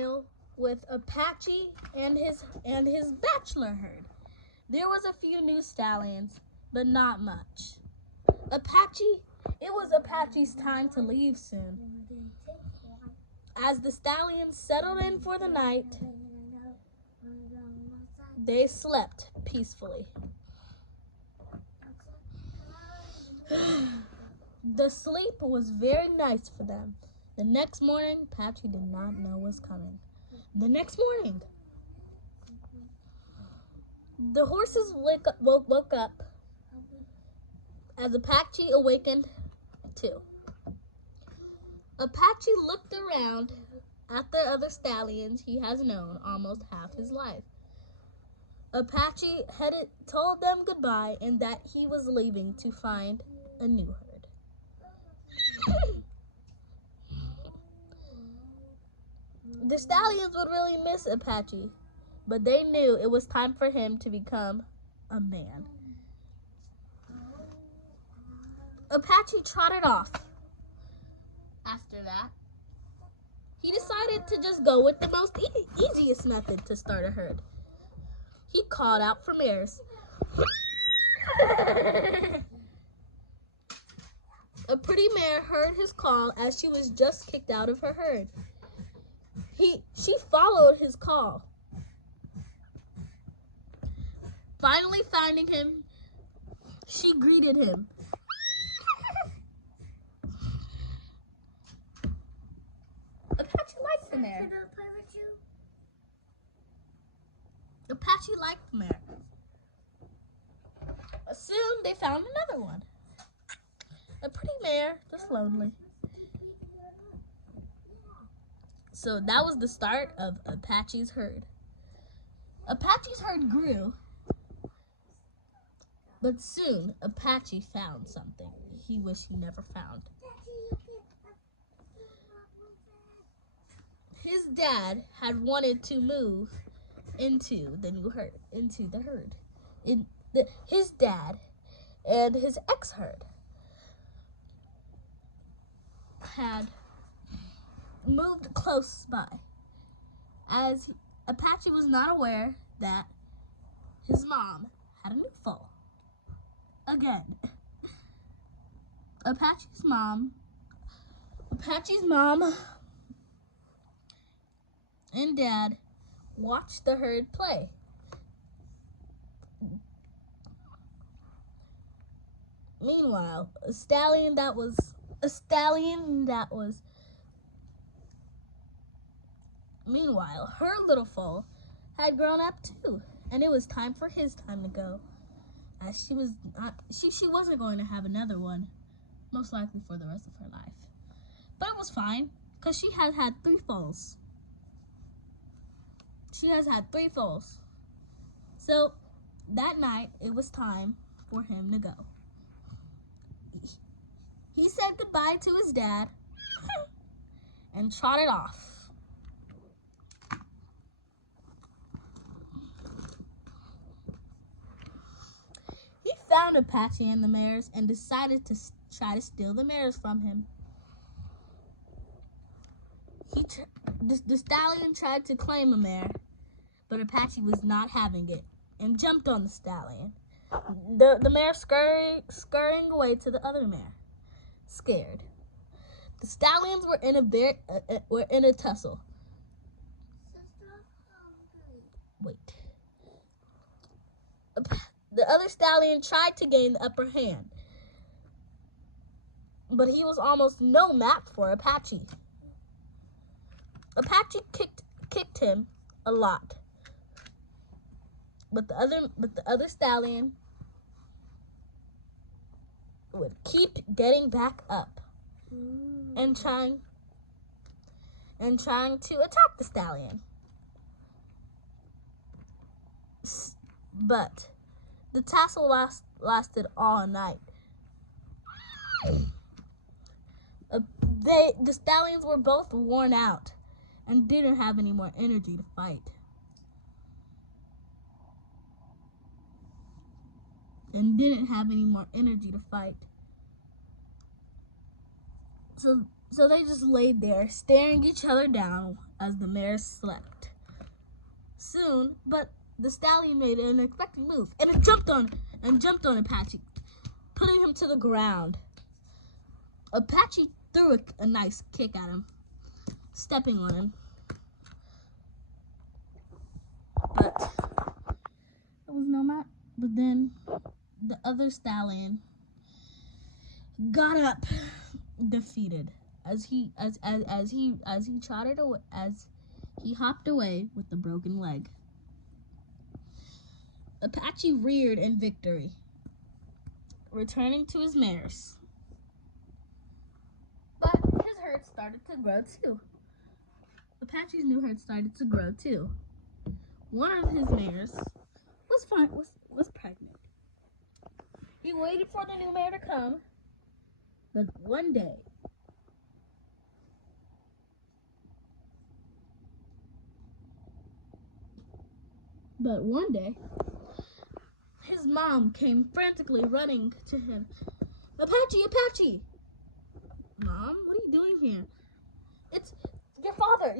while with Apache and his bachelor herd. There was a few new stallions, but not much. It was Apache's time to leave soon. As the stallions settled in for the night, they slept peacefully. The sleep was very nice for them. The next morning, Apache did not know what was coming. The next morning, the horses woke up as Apache awakened too. Apache looked around at the other stallions he has known almost half his life. Apache told them goodbye and that he was leaving to find a new herd. The stallions would really miss Apache, but they knew it was time for him to become a man. Apache trotted off. After that, he decided to just go with the most easiest method to start a herd. He called out for mares. A pretty mare heard his call as she was just kicked out of her herd. She followed his call. Finally finding him, she greeted him. Apache liked the mare. Apache liked the mare. Soon they found another one. A pretty mare, just lonely. So that was the start of Apache's herd. Apache's herd grew, but soon Apache found something he wished he never found. His dad had wanted to move into the herd. His dad and his ex-herd had moved close by, as Apache was not aware that his mom had a new foal. Again, Apache's mom and dad watched the herd play. Meanwhile, a stallion that was Meanwhile, her little foal had grown up too, and it was time for his time to go. As she wasn't going to have another one, most likely for the rest of her life. But it was fine, because she has had 3 foals. She has had 3 foals. So that night, it was time for him to go. He said goodbye to his dad and trotted off. He found Apache and the mares and decided to try to steal the mares from him. The stallion tried to claim a mare, but Apache was not having it and jumped on the stallion. The mare scurrying away to the other mare, scared. The stallions were in a tussle. Wait. The other stallion tried to gain the upper hand, but he was almost no match for Apache. Apache kicked him a lot, but the other stallion would keep getting back up and trying to attack the stallion. But the tussle lasted all night. The stallions were both worn out and didn't have any more energy to fight. So they just laid there, staring each other down as the mare slept. Soon, but the stallion made an unexpected move and it jumped on Apache, putting him to the ground. Apache threw a nice kick at him, stepping on him. But it was no match. But then the other stallion got up, defeated, as he hopped away with the broken leg. Apache reared in victory, returning to his mares. But his herd started to grow too. Apache's new herd started to grow too. One of his mares was pregnant. He waited for the new mare to come, but one day, his mom came frantically running to him. Apache! Mom, what are you doing here? It's your father.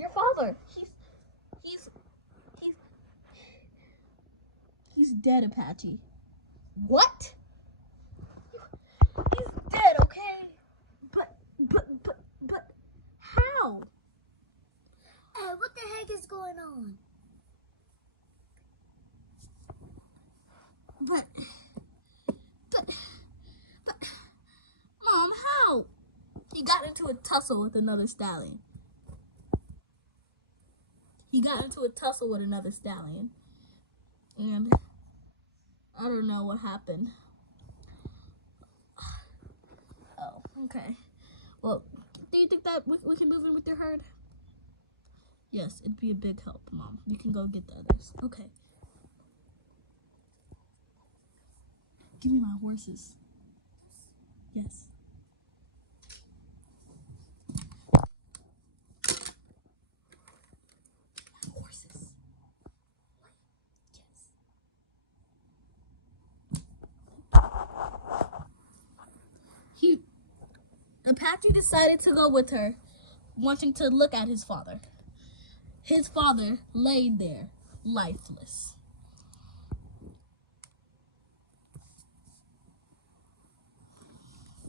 He's dead, Apache. What? He's dead, okay? But how? Hey, what the heck is going on? But Mom, how? He got into a tussle with another stallion. And I don't know what happened. Oh, okay. Well, do you think that we can move in with your herd? Yes, it'd be a big help, Mom. You can go get the others. Okay. Give me my horses. Yes. Horses. Yes. Apache decided to go with her, wanting to look at his father. His father laid there, lifeless.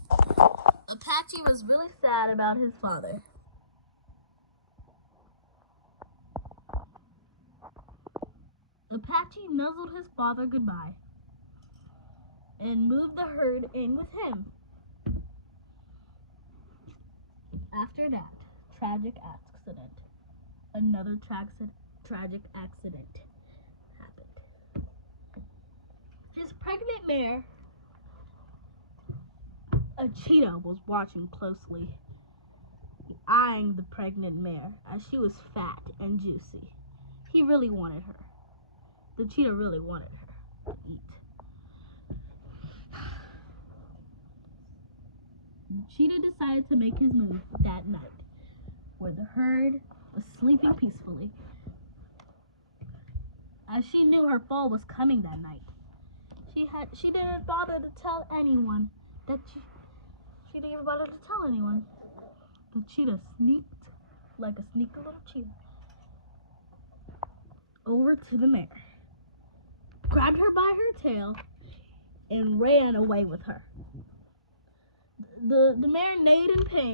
Apache was really sad about his father. Apache nuzzled his father goodbye and moved the herd in with him. After that, another tragic accident happened. His pregnant mare, a cheetah, was watching closely, eyeing the pregnant mare as she was fat and juicy. He really wanted her. The cheetah really wanted her to eat. The cheetah decided to make his move that night, where the herd was sleeping peacefully. As she knew her fall was coming that night, she didn't bother to tell anyone that she didn't even bother to tell anyone. The cheetah sneaked like a sneaky little cheetah over to the mare, grabbed her by her tail, and ran away with her. The mare neighed in pain,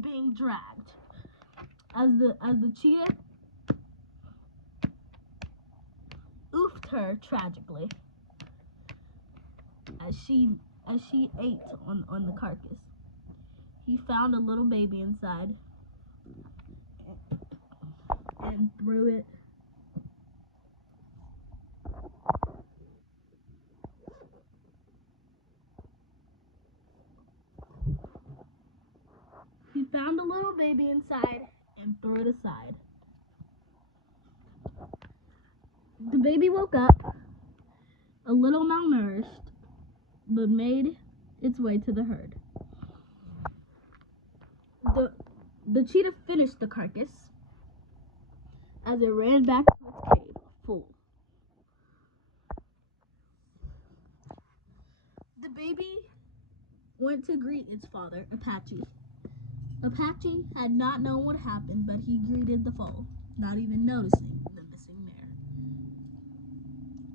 being dragged, as the cheetah oofed her tragically as she ate on the carcass. He found a little baby inside and threw it aside. The baby woke up, a little malnourished, but made its way to the herd. The cheetah finished the carcass as it ran back to its cave full. The baby went to greet its father, Apache, Apache had not known what happened, but he greeted the foe, not even noticing the missing mare.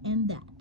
And that